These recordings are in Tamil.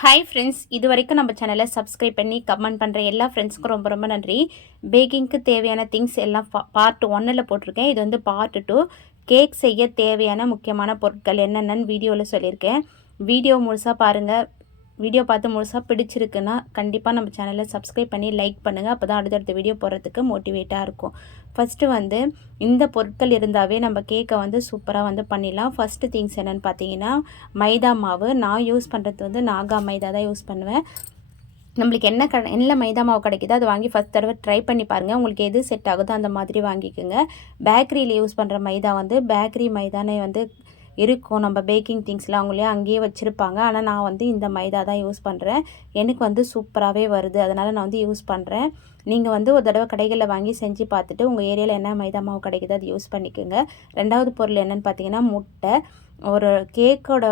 ஹாய் ஃப்ரெண்ட்ஸ் இது வரைக்கும் நம்ம சேனலை சப்ஸ்கிரைப் பண்ணி கமெண்ட் பண்ணுற எல்லா ஃப்ரெண்ட்ஸ்க்கும் ரொம்ப ரொம்ப நன்றி. பேக்கிங்க்கு தேவையான திங்ஸ் எல்லாம் பார்ட் ஒன்னில் போட்டிருக்கேன். இது வந்து பார்ட் டூ கேக் செய்ய தேவையான முக்கியமான பொருட்கள் என்னென்னு வீடியோவில் சொல்லியிருக்கேன். வீடியோ முழுசாக பாருங்கள் வீடியோ பார்த்து முழுசாக பிடிச்சிருக்குன்னா கண்டிப்பாக நம்ம சேனலை சப்ஸ்கிரைப் பண்ணி லைக் பண்ணுங்கள் அப்போ தான் அடுத்தடுத்த வீடியோ போடுறதுக்கு மோட்டிவேட்டாக இருக்கும். ஃபஸ்ட்டு வந்து இந்த பொருட்கள் இருந்தாவே நம்ம கேக்கை வந்து சூப்பராக வந்து பண்ணிடலாம். ஃபஸ்ட்டு திங்ஸ் என்னென்னு பார்த்தீங்கன்னா மைதா மாவு. நான் யூஸ் பண்ணுறது வந்து நாகா மைதா தான் யூஸ் பண்ணுவேன். நம்மளுக்கு என்ன க என்ன மைதா மாவு கிடைக்குதோ அதை வாங்கி ஃபஸ்ட் தடவை ட்ரை பண்ணி பாருங்கள் உங்களுக்கு எது செட் ஆகுதோ அந்த மாதிரி வாங்கிக்கோங்க. பேக்கரியில் யூஸ் பண்ணுற மைதா வந்து பேக்கரி மைதானே வந்து இருக்கும். நம்ம பேக்கிங் திங்ஸ்லாம் அவங்களே அங்கேயே வச்சுருப்பாங்க. ஆனால் நான் வந்து இந்த மைதா தான் யூஸ் பண்ணுறேன் எனக்கு வந்து சூப்பராகவே வருது. அதனால் நான் வந்து யூஸ் பண்ணுறேன் நீங்கள் வந்து ஒரு தடவை கடைகளில் வாங்கி செஞ்சு பார்த்துட்டு உங்கள் ஏரியாவில் என்ன மைதா மாவு கிடைக்குதோ அது யூஸ் பண்ணிக்கோங்க. ரெண்டாவது பொருள் என்னென்னு பார்த்தீங்கன்னா முட்டை. ஒரு கேக்கோட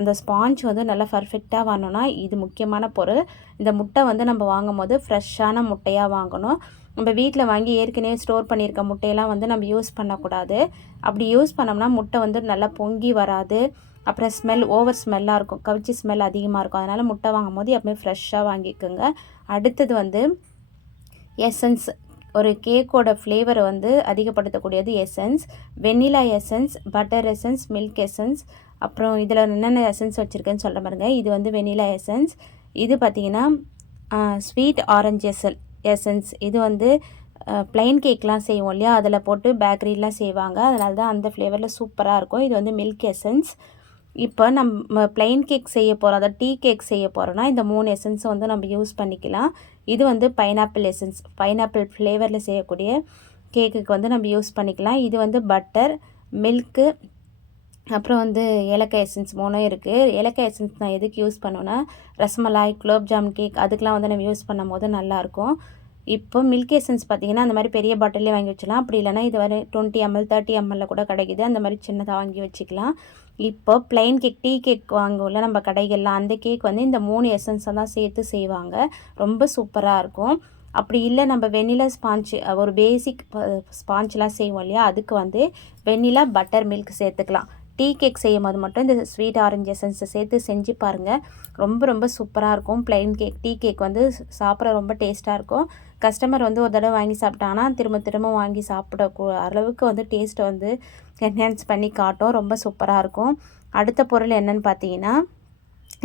அந்த ஸ்பாஞ்ச் வந்து நல்லா பர்ஃபெக்டாக வாங்கணும்னா இது முக்கியமான பொருள். இந்த முட்டை வந்து நம்ம வாங்கும் போது ஃப்ரெஷ்ஷான முட்டையாக வாங்கணும். நம்ம வீட்டில் வாங்கி ஏற்கனவே ஸ்டோர் பண்ணியிருக்க முட்டையெல்லாம் வந்து நம்ம யூஸ் பண்ணக்கூடாது. அப்படி யூஸ் பண்ணோம்னா முட்டை வந்து நல்லா பொங்கி வராது. அப்புறம் ஸ்மெல் ஓவர் ஸ்மெல்லாக இருக்கும். கவிச்சி ஸ்மெல் அதிகமாக இருக்கும். அதனால் முட்டை வாங்கும் போது எப்பவுமே ஃப்ரெஷ்ஷாக வாங்கிக்கோங்க. அடுத்தது வந்து எசன்ஸ் ஒரு கேக்கோட ஃப்ளேவரை வந்து அதிகப்படுத்தக்கூடியது essence vanilla essence butter essence milk essence அப்புறம் இதில் என்னென்ன எசன்ஸ் வச்சுருக்கேன்னு சொல்கிற பாருங்க. இது வந்து வெண்ணிலா எசன்ஸ் இது பார்த்திங்கன்னா ஸ்வீட் ஆரஞ்ச் எசல் எசன்ஸ் இது வந்து ப்ளைன் கேக்லாம் செய்வோம் இல்லையா? அதில் போட்டு பேக்கரிலாம் செய்வாங்க. அதனால தான் அந்த ஃப்ளேவரில் சூப்பராக இருக்கும். இது வந்து மில்க் எசன்ஸ் இப்போ நம்ம ப்ளைன் கேக் செய்ய போகிறோம் அதாவது டீ கேக் செய்ய போகிறோன்னா இந்த மூணு எசன்ஸை வந்து நம்ம யூஸ் பண்ணிக்கலாம். இது வந்து பைனாப்பிள் எசன்ஸ் பைனாப்பிள் ஃப்ளேவரில் செய்யக்கூடிய கேக்குக்கு வந்து நம்ம யூஸ் பண்ணிக்கலாம். இது வந்து பட்டர் மில்க்கு அப்புறம் வந்து ஏலக்காய் எசன்ஸ் மூணும் இருக்குது ஏலக்காய் எசன்ஸ் நான் எதுக்கு யூஸ் பண்ணுவேன்னா ரசமலாய் குலோப் ஜாம் கேக் அதுக்கெலாம் வந்து நம்ம யூஸ் பண்ணும் போது நல்லாயிருக்கும். இப்போ மில்க் எசன்ஸ் பார்த்தீங்கன்னா அந்த மாதிரி பெரிய பாட்டிலே வாங்கி வச்சுக்கலாம். அப்படி இல்லைனா இது வரை டுவெண்ட்டி எம்எல் தேர்ட்டி எம்எல்ல கூட கிடைக்குது. அந்த மாதிரி சின்னதாக வாங்கி வச்சுக்கலாம். இப்போ பிளைன் கேக் டீ கேக் வாங்குவோம்ல நம்ம கடைகள்லாம் அந்த கேக் வந்து இந்த மூணு எசன்ஸை தான் சேர்த்து செய்வாங்க. ரொம்ப சூப்பராக இருக்கும். அப்படி இல்லை நம்ம வெண்ணிலா ஸ்பாஞ்சு ஒரு பேசிக் ஸ்பாஞ்ச்லாம் செய்வோம் இல்லையா அதுக்கு வந்து வெண்ணிலா பட்டர் மில்க் சேர்த்துக்கலாம். டீ கேக் செய்யும் போது மட்டும் இந்த ஸ்வீட் ஆரஞ்சு எசன்ஸை சேர்த்து செஞ்சு பாருங்கள் ரொம்ப ரொம்ப சூப்பராக இருக்கும். ப்ளைன் கேக் டீ கேக் வந்து சாப்பிட ரொம்ப டேஸ்ட்டாக இருக்கும். கஸ்டமர் வந்து ஒரு தடவை வாங்கி சாப்பிட்டாங்கன்னா திரும்ப திரும்ப வாங்கி சாப்பிட அளவுக்கு வந்து டேஸ்ட்டை வந்து என்ஹான்ஸ் பண்ணி காட்டும். ரொம்ப சூப்பராக இருக்கும். அடுத்த பொருள் என்னென்னு பார்த்தீங்கன்னா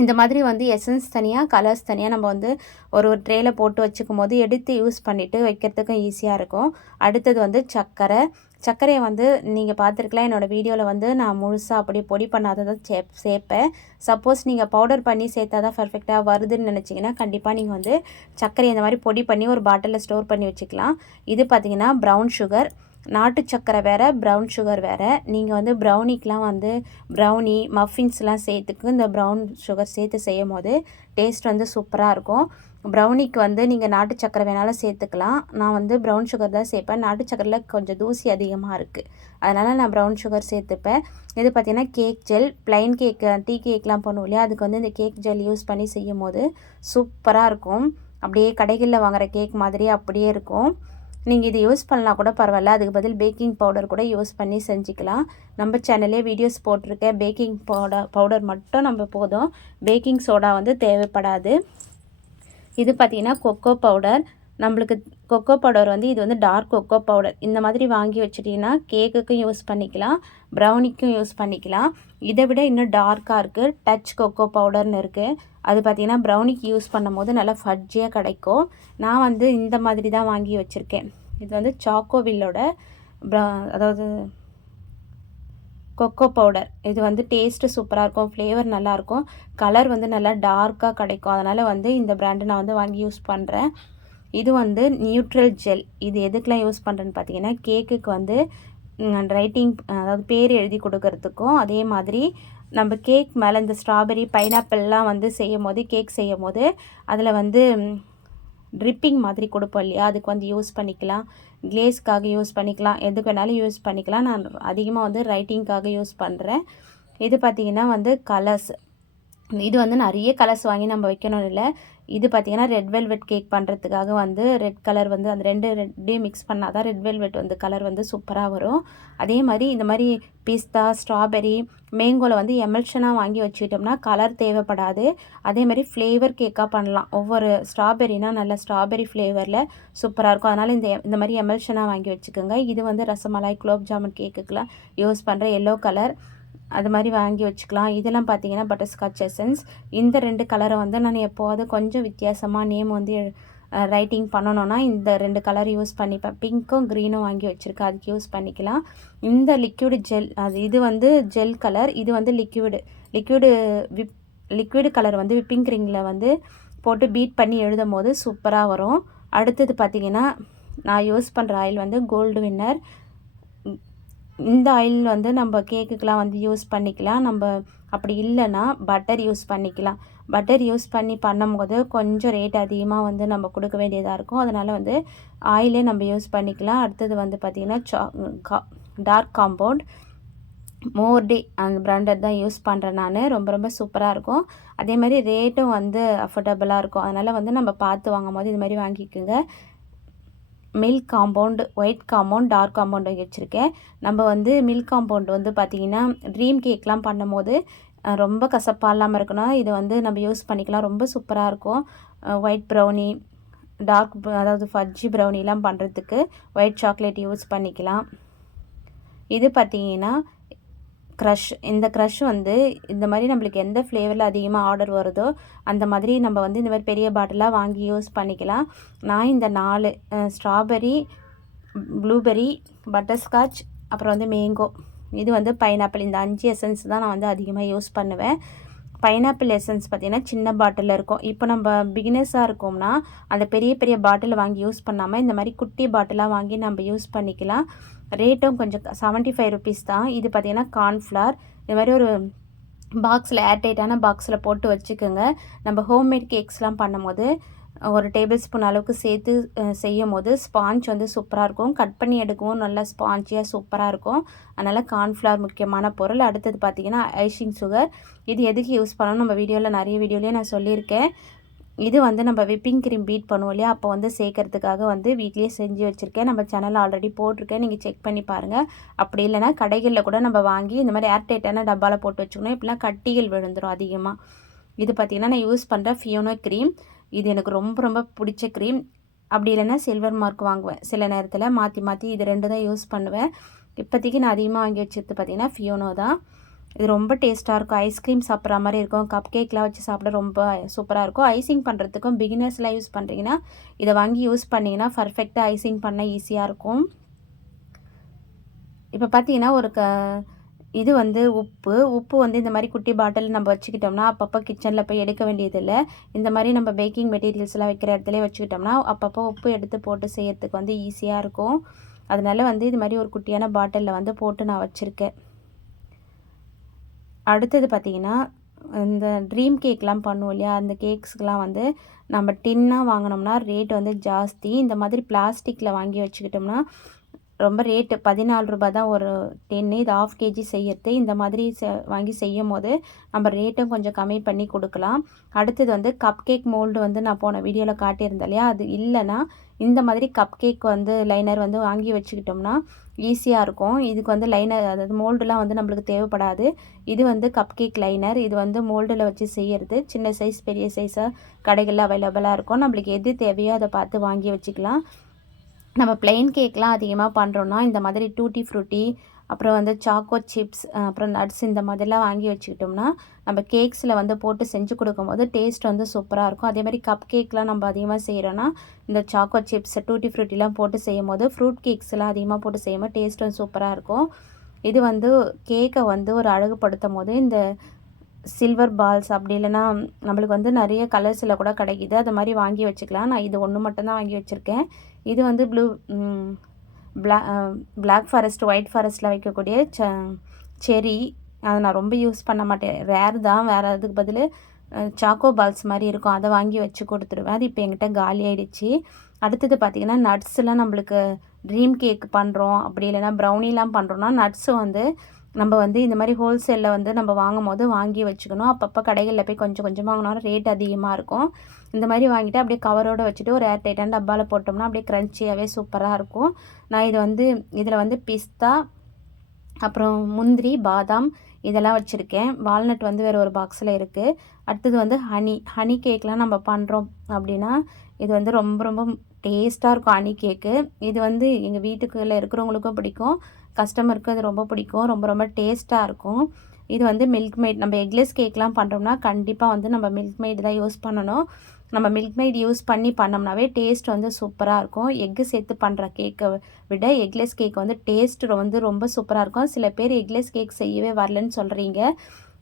இந்த மாதிரி வந்து எசன்ஸ் தனியாக கலர்ஸ் தனியாக நம்ம வந்து ஒரு ஒரு ட்ரேயில் போட்டு வச்சுக்கும் போது எடுத்து யூஸ் பண்ணிவிட்டு வைக்கிறதுக்கும் ஈஸியாக இருக்கும். அடுத்தது வந்து சர்க்கரை சர்க்கரையை வந்து நீங்கள் பார்த்துருக்கலாம் என்னோடய வீடியோவில் வந்து நான் முழுசாக அப்படியே பொடி பண்ணாததான் சே சேர்ப்பேன். சப்போஸ் நீங்கள் பவுடர் பண்ணி சேர்த்தா தான் பர்ஃபெக்டாக வருதுன்னு நினச்சிங்கன்னா கண்டிப்பாக நீங்கள் வந்து சர்க்கரை இந்த மாதிரி பொடி பண்ணி ஒரு பாட்டிலில் ஸ்டோர் பண்ணி வச்சுக்கலாம். இது பார்த்திங்கன்னா ப்ரௌன் சுகர் நாட்டு சக்கரை வேறு ப்ரௌன் சுகர் வேறு. நீங்கள் வந்து ப்ரௌனிக்கெலாம் வந்து ப்ரௌனி மஃபின்ஸ்லாம் சேர்த்துக்கு இந்த ப்ரௌன் சுகர் சேர்த்து செய்யும் போது டேஸ்ட் வந்து சூப்பராக இருக்கும். ப்ரௌனிக்கு வந்து நீங்கள் நாட்டு சக்கரை வேணாலும் சேர்த்துக்கலாம். நான் வந்து ப்ரௌன் சுகர் தான் சேர்ப்பேன். நாட்டு சக்கரையில் கொஞ்சம் தூசி அதிகமாக இருக்குது அதனால் நான் ப்ரௌன் சுகர் சேர்த்துப்பேன். இது பார்த்திங்கன்னா cake gel plain cake tea கேக்லாம் பண்ணுவோம் இல்லையா? அதுக்கு வந்து இந்த கேக் ஜெல் யூஸ் பண்ணி செய்யும் போது சூப்பராக இருக்கும். அப்படியே கடைகளில் வாங்குகிற கேக் மாதிரியே அப்படியே இருக்கும். நீங்கள் இது யூஸ் பண்ணலாம் கூட பரவாயில்ல. அதுக்கு பதில் பேக்கிங் பவுடர் கூட யூஸ் பண்ணி செஞ்சுக்கலாம். நம்ம சேனல்லே வீடியோஸ் போட்டிருக்கேன். பேக்கிங் பவுடர் பவுடர் மட்டும் நம்ம போதும். பேக்கிங் சோடா வந்து தேவைப்படாது. இது பார்த்திங்கன்னா கொக்கோ பவுடர். நம்மளுக்கு கொக்கோ பவுடர் வந்து இது வந்து டார்க் கொக்கோ பவுடர் இந்த மாதிரி வாங்கி வச்சுட்டிங்கன்னா கேக்குக்கும் யூஸ் பண்ணிக்கலாம் ப்ரௌனிக்கும் யூஸ் பண்ணிக்கலாம். இதை விட இன்னும் டார்க்காக இருக்குது டச் கொக்கோ பவுடர்னு இருக்குது அது பார்த்திங்கன்னா ப்ரௌனிக்கு யூஸ் பண்ணும் போது நல்லா ஃபட்ஜியாக கிடைக்கும். நான் வந்து இந்த மாதிரி தான் வாங்கி வச்சுருக்கேன். இது வந்து சாக்கோவில்லோட அதாவது கொக்கோ பவுடர் இது வந்து டேஸ்ட்டு சூப்பராக இருக்கும். ஃப்ளேவர் நல்லாயிருக்கும் கலர் வந்து நல்லா டார்க்காக கிடைக்கும். அதனால் வந்து இந்த ப்ராண்டு நான் வந்து வாங்கி யூஸ் பண்ணுறேன் இது வந்து நியூட்ரல் ஜெல் இது எதுக்கெலாம் யூஸ் பண்ணுறேன்னு பார்த்தீங்கன்னா கேக்குக்கு வந்து ரைட்டிங் அதாவது பேர் எழுதி கொடுக்கறதுக்கும் அதே மாதிரி நம்ம கேக் மேலே இந்த ஸ்ட்ராபெரி பைனாப்பிள்லாம் வந்து செய்யும் போது கேக் செய்யும் போது அதில் வந்து ட்ரிப்பிங் மாதிரி கொடுப்போம் இல்லையா? அதுக்கு வந்து யூஸ் பண்ணிக்கலாம். கிளேஸ்க்காக யூஸ் பண்ணிக்கலாம். எதுக்கு வேணாலும் யூஸ் பண்ணிக்கலாம். நான் அதிகமாக வந்து ரைட்டிங்க்காக யூஸ் பண்ணுறேன் இது பார்த்திங்கன்னா வந்து கலர்ஸ் இது வந்து நிறைய கலர்ஸ் வாங்கி நம்ம வைக்கணும் இல்லை. இது பார்த்திங்கன்னா ரெட் வெல்வெட் கேக் பண்ணுறதுக்காக வந்து ரெட் கலர் வந்து அந்த ரெண்டு ரெட்டையும் மிக்ஸ் பண்ணால் தான் ரெட் வெல்வெட் வந்து கலர் வந்து சூப்பராக வரும். அதே மாதிரி இந்த மாதிரி பிஸ்தா ஸ்ட்ராபெரி மேங்கோவில் வந்து எமல்ஷனாக வாங்கி வச்சுக்கிட்டோம்னா கலர் தேவைப்படாது. அதே மாதிரி ஃப்ளேவர் கேக்காக பண்ணலாம். ஒவ்வொரு ஸ்ட்ராபெரினா நல்ல ஸ்ட்ராபெரி ஃப்ளேவரில் சூப்பராக இருக்கும். அதனால் இந்த இந்த மாதிரி எமல்ஷனாக வாங்கி வச்சுக்கோங்க. இது வந்து ரசமலாய் குலோப் ஜாமுன் கேக்குக்கெலாம் யூஸ் பண்ணுற எல்லோ கலர் அது மாதிரி வாங்கி வச்சுக்கலாம். இதெல்லாம் பார்த்தீங்கன்னா பட்டர்ஸ்காட்ச் எசன்ஸ் இந்த ரெண்டு கலரை வந்து நான் எப்போவாது கொஞ்சம் வித்தியாசமாக நேம் வந்து ரைட்டிங் பண்ணணும்னா இந்த ரெண்டு கலர் யூஸ் பண்ணிப்பேன் பிங்க்கும் க்ரீனும் வாங்கி வச்சுருக்கேன். அதுக்கு யூஸ் பண்ணிக்கலாம். இந்த லிக்யூடு ஜெல் அது இது வந்து ஜெல் கலர் இது வந்து liquid liquid whip liquid colour வந்து விப்பிங் க்ரீனில் வந்து போட்டு பீட் பண்ணி எழுதும் போது சூப்பராக வரும். அடுத்தது பார்த்திங்கன்னா நான் யூஸ் பண்ணுற ஆயில் வந்து கோல்டு வின்னர் இந்த ஆயில் வந்து நம்ம கேக்குக்கெலாம் வந்து யூஸ் பண்ணிக்கலாம். நம்ம அப்படி இல்லைன்னா பட்டர் யூஸ் பண்ணிக்கலாம். பட்டர் யூஸ் பண்ணி பண்ணும்போது கொஞ்சம் ரேட் அதிகமாக வந்து நம்ம கொடுக்க வேண்டியதாக இருக்கும். அதனால் வந்து ஆயிலே நம்ம யூஸ் பண்ணிக்கலாம். அடுத்தது வந்து பார்த்திங்கன்னா சா டார்க் காம்பவுண்ட் மோர்டி அந்த பிராண்டட் தான் யூஸ் பண்ணுறேன் நான். ரொம்ப ரொம்ப சூப்பராக இருக்கும். அதே மாதிரி ரேட்டும் வந்து அஃபோர்டபுளாக இருக்கும். அதனால் வந்து நம்ம பார்த்து வாங்கும் போது இது மாதிரி வாங்கிக்கோங்க. Milk compound white compound dark compound வச்சுருக்கேன். நம்ம வந்து மில்க் காம்பவுண்ட் வந்து பார்த்திங்கன்னா ட்ரீம் கேக்லாம் பண்ணும்போது ரொம்ப கசப்பாக இல்லாமல் இருக்கணும். இது வந்து நம்ம யூஸ் பண்ணிக்கலாம். ரொம்ப சூப்பராக இருக்கும். ஒயிட் ப்ரௌனி டார்க் அதாவது ஃபஜ்ஜி ப்ரௌனிலாம் பண்ணுறதுக்கு ஒயிட் சாக்லேட் யூஸ் பண்ணிக்கலாம். இது பார்த்திங்கன்னா க்ரஷ் இந்த க்ரஷ் வந்து இந்த மாதிரி நம்மளுக்கு எந்த ஃப்ளேவரில் அதிகமாக ஆர்டர் வருதோ அந்த மாதிரி நம்ம வந்து இந்த மாதிரி பெரிய பாட்டிலாக வாங்கி யூஸ் பண்ணிக்கலாம். நான் இந்த நாலு ஸ்ட்ராபெரி ப்ளூபெரி பட்டர்ஸ்காட்ச் அப்புறம் வந்து மேங்கோ இது வந்து பைனாப்பிள் இந்த அஞ்சு எசன்ஸ் தான் நான் வந்து அதிகமாக யூஸ் பண்ணுவேன். பைனாப்பிள் எசன்ஸ் பார்த்திங்கன்னா சின்ன பாட்டிலில் இருக்கும். இப்போ நம்ம பிகினர்ஸாக இருக்கோம்னா அந்த பெரிய பெரிய பாட்டில் வாங்கி யூஸ் பண்ணாமல் இந்த மாதிரி குட்டி பாட்டிலாக வாங்கி நம்ம யூஸ் பண்ணிக்கலாம். ரேட்டும் கொஞ்சம் செவன்ட்டி ஃபைவ் ருபீஸ் தான். இது பார்த்திங்கன்னா கார்ன்ஃப்ளார் இது மாதிரி ஒரு பாக்ஸில் ஏர்டைட்டான பாக்ஸில் போட்டு வச்சுக்கோங்க. நம்ம ஹோம்மேட் கேக்ஸ்லாம் பண்ணும்போது ஒரு டேபிள் ஸ்பூன் அளவுக்கு சேர்த்து செய்யும் போது ஸ்பாஞ்ச் வந்து சூப்பராக இருக்கும். கட் பண்ணி எடுக்கவும் நல்லா ஸ்பாஞ்சியாக சூப்பராக இருக்கும். அதனால் கார்ன்ஃப்ளவர் முக்கியமான பொருள். அடுத்தது பார்த்திங்கன்னா ஐஷிங் சுகர். இது எதுக்கு யூஸ் பண்ணணும்? நம்ம வீடியோவில் நிறைய வீடியோலேயே நான் சொல்லியிருக்கேன். இது வந்து நம்ம விப்பிங் க்ரீம் பீட் பண்ணுவோம் இல்லையா? அப்போ வந்து சேர்க்கறதுக்காக வந்து வீட்லேயே செஞ்சு வச்சுருக்கேன். நம்ம சேனலில் ஆல்ரெடி போட்டிருக்கேன். நீங்கள் செக் பண்ணி பாருங்கள் அப்படி இல்லைனா கடைகளில் கூட நம்ம வாங்கி இந்த மாதிரி ஏர்டைட்டான டப்பாவில் போட்டு வச்சுக்கணும். இப்படிலாம் கட்டிகள் விழுந்துடும் அதிகமாக இது பார்த்திங்கன்னா நான் யூஸ் பண்ணுற ஃபியோனோ க்ரீம் இது எனக்கு ரொம்ப ரொம்ப பிடிச்ச க்ரீம் அப்படி இல்லைன்னா சில்வர் மார்க் வாங்குவேன். சில நேரத்தில் மாற்றி மாற்றி இது ரெண்டு தான் யூஸ் பண்ணுவேன். இப்போதைக்கு நான் அதிகமாக வாங்கி வச்சது பார்த்திங்கன்னா ஃபியோனோ தான். இது ரொம்ப டேஸ்ட்டாக இருக்கும். ஐஸ்கிரீம் சாப்பிட்ற மாதிரி இருக்கும். கப் கேக்லாம் வச்சு சாப்பிட ரொம்ப சூப்பராக இருக்கும். ஐசிங் பண்ணுறதுக்கும் பிகினர்ஸ்லாம் யூஸ் பண்ணுறீங்கன்னா இதை வாங்கி யூஸ் பண்ணிங்கன்னா பர்ஃபெக்டாக ஐசிங் பண்ண ஈஸியாக இருக்கும். இப்போ பார்த்தீங்கன்னா ஒரு க இது வந்து உப்பு. உப்பு வந்து இந்த மாதிரி குட்டி பாட்டில் நம்ம வச்சுக்கிட்டோம்னா அப்பப்போ கிச்சனில் போய் எடுக்க வேண்டியதில்லை. இந்த மாதிரி நம்ம பேக்கிங் மெட்டீரியல்ஸ்லாம் வைக்கிற இடத்துல வச்சுக்கிட்டோம்னா அப்பப்போ உப்பு எடுத்து போட்டு செய்யறதுக்கு வந்து ஈஸியாக இருக்கும். அதனால் வந்து இது மாதிரி ஒரு குட்டியான பாட்டிலில் வந்து போட்டு நான் வச்சுருக்கேன். அடுத்தது பார்த்திங்கன்னா இந்த ட்ரீம் கேக்லாம் பண்ணுவோம் இல்லையா? அந்த கேக்ஸ்க்கெலாம் வந்து நம்ம டின்னாக வாங்கினோம்னா ரேட் வந்து ஜாஸ்தி. இந்த மாதிரி பிளாஸ்டிக்கில் வாங்கி வச்சுக்கிட்டோம்னா ரொம்ப ரேட்டு பதினாலு ரூபா தான் ஒரு டென்னு இது ஆஃப் கேஜி செய்யறது. இந்த மாதிரி வாங்கி செய்யும் போது நம்ம ரேட்டும் கொஞ்சம் கம்மி பண்ணி கொடுக்கலாம். அடுத்தது வந்து கப் கேக் மோல்டு வந்து நான் போன வீடியோவில் காட்டியிருந்தேன் இல்லையா? அது இல்லைன்னா இந்த மாதிரி கப் கேக் வந்து லைனர் வந்து வாங்கி வச்சுக்கிட்டோம்னா ஈஸியாக இருக்கும். இதுக்கு வந்து லைனர் அதாவது மோல்டுலாம் வந்து நம்மளுக்கு தேவைப்படாது. இது வந்து கப் கேக் லைனர் இது வந்து மோல்டில் வச்சு செய்கிறது சின்ன சைஸ் பெரிய சைஸாக கடைகளில் அவைலபிளாக இருக்கும். நம்மளுக்கு எது தேவையோ அதை பார்த்து வாங்கி வச்சுக்கலாம். நம்ம பிளெயின் கேக்லாம் அதிகமாக பண்ணுறோன்னா இந்த மாதிரி டூட்டி ஃப்ரூட்டி அப்புறம் வந்து சாக்கோ சிப்ஸ் அப்புறம் நட்ஸ் இந்த மாதிரிலாம் வாங்கி வச்சுக்கிட்டோம்னா நம்ம கேக்ஸில் வந்து போட்டு செஞ்சு கொடுக்கும்போது டேஸ்ட் வந்து சூப்பராக இருக்கும். அதே மாதிரி கப் கேக்லாம் நம்ம அதிகமாக செய்கிறோன்னா இந்த சாக்கோ சிப்ஸ் டூட்டி ஃப்ரூட்டிலாம் போட்டு செய்யும் போது ஃப்ரூட் கேக்ஸ்லாம் அதிகமாக போட்டு செய்யும் போது டேஸ்ட் வந்து சூப்பராக இருக்கும். இது வந்து கேக்கை வந்து ஒரு அழகுபடுத்தும் போது இந்த சில்வர் பால்ஸ் அப்படி இல்லைன்னா நம்மளுக்கு வந்து நிறைய கலர்ஸில் கூட கிடைக்கிது. அது மாதிரி வாங்கி வச்சுக்கலாம். நான் இது ஒன்று மட்டும்தான் வாங்கி வச்சுருக்கேன். இது வந்து ப்ளூ பிளா பிளாக் ஃபாரஸ்ட் ஒயிட் ஃபாரஸ்ட்டில் வைக்கக்கூடிய ச செரி. அதை நான் ரொம்ப யூஸ் பண்ண மாட்டேன். ரேர் தான். வேறு அதுக்கு பதில் சாக்கோ பால்ஸ் மாதிரி இருக்கும். அதை வாங்கி வச்சு கொடுத்துருவேன். அது இப்போ என்கிட்ட காலி ஆகிடுச்சு அடுத்தது பார்த்திங்கன்னா நட்ஸ்லாம் நம்மளுக்கு ட்ரீம் கேக் பண்ணுறோம் அப்படி இல்லைன்னா ப்ரௌனிலாம் பண்ணுறோன்னா நட்ஸு வந்து நம்ம வந்து இந்த மாதிரி ஹோல்சேலில் வந்து நம்ம வாங்கும் போது வாங்கி வச்சுக்கணும். அப்பப்போ கடைகளில் போய் கொஞ்சம் கொஞ்சம் வாங்கினாலும் ரேட் அதிகமாக இருக்கும். இந்த மாதிரி வாங்கிட்டு அப்படியே கவரோடு வச்சுட்டு ஒரு ஏர் டைட்டான டப்பாவில் போட்டோம்னா அப்படியே க்ரன்ச்சியாகவே சூப்பராக இருக்கும். நான் இது வந்து இதில் வந்து பிஸ்தா அப்புறம் முந்திரி பாதாம் இதெல்லாம் வச்சுருக்கேன். வால்நட் வந்து வேறு ஒரு பாக்ஸில் இருக்குது அடுத்தது வந்து ஹனி ஹனி கேக்லாம் நம்ம பண்ணுறோம் அப்படின்னா இது வந்து ரொம்ப ரொம்ப டேஸ்ட்டாக இருக்கும் ஹனி கேக்கு இது வந்து எங்கள் வீட்டுக்குள்ளே இருக்கிறவங்களுக்கும் பிடிக்கும். கஸ்டமருக்கு அது ரொம்ப பிடிக்கும் ரொம்ப ரொம்ப டேஸ்ட்டாக இருக்கும். இது வந்து மில்க் மெய்ட் நம்ம எக்லெஸ் கேக்லாம் பண்ணுறோம்னா கண்டிப்பாக வந்து நம்ம மில்க் மெய்ட் தான் யூஸ் பண்ணணும். நம்ம மில்க் மெய்ட் யூஸ் பண்ணி பண்ணோம்னாவே டேஸ்ட் வந்து சூப்பராக இருக்கும். எக்கு சேர்த்து பண்ணுற கேக்கை விட எக்லெஸ் கேக் வந்து டேஸ்ட் வந்து ரொம்ப சூப்பராக இருக்கும். சில பேர் எக்லெஸ் கேக் செய்யவே வரலன்னு சொல்கிறீங்க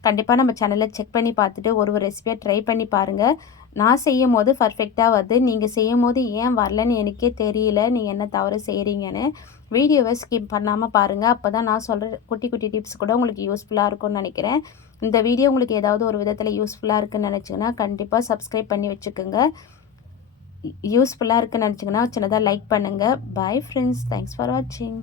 கண்டிப்பாக நம்ம சேனலில் செக் பண்ணி பார்த்துட்டு ஒரு ஒரு ரெசிபியாக ட்ரை பண்ணி பாருங்கள் நான் செய்யும் போது பர்ஃபெக்டாக வருது. நீங்கள் செய்யும் போது ஏன் வரலன்னு எனக்கே தெரியல. நீங்கள் என்ன தவறு செய்கிறீங்கன்னு வீடியோவை ஸ்கிப் பண்ணாமல் பாருங்கள் அப்போ தான் நான் சொல்கிற குட்டி குட்டி டிப்ஸ் கூட உங்களுக்கு யூஸ்ஃபுல்லாக இருக்கும்னு நினைக்கிறேன். இந்த வீடியோ உங்களுக்கு ஏதாவது ஒரு விதத்தில் யூஸ்ஃபுல்லாக இருக்குன்னு நினச்சிங்கன்னா கண்டிப்பாக சப்ஸ்கிரைப் பண்ணி வச்சுக்கோங்க. யூஸ்ஃபுல்லாக இருக்குன்னு நினச்சிங்கன்னா சின்னதாக லைக் பண்ணுங்கள் பாய் ஃப்ரெண்ட்ஸ் தேங்க்ஸ் ஃபார் வாட்சிங்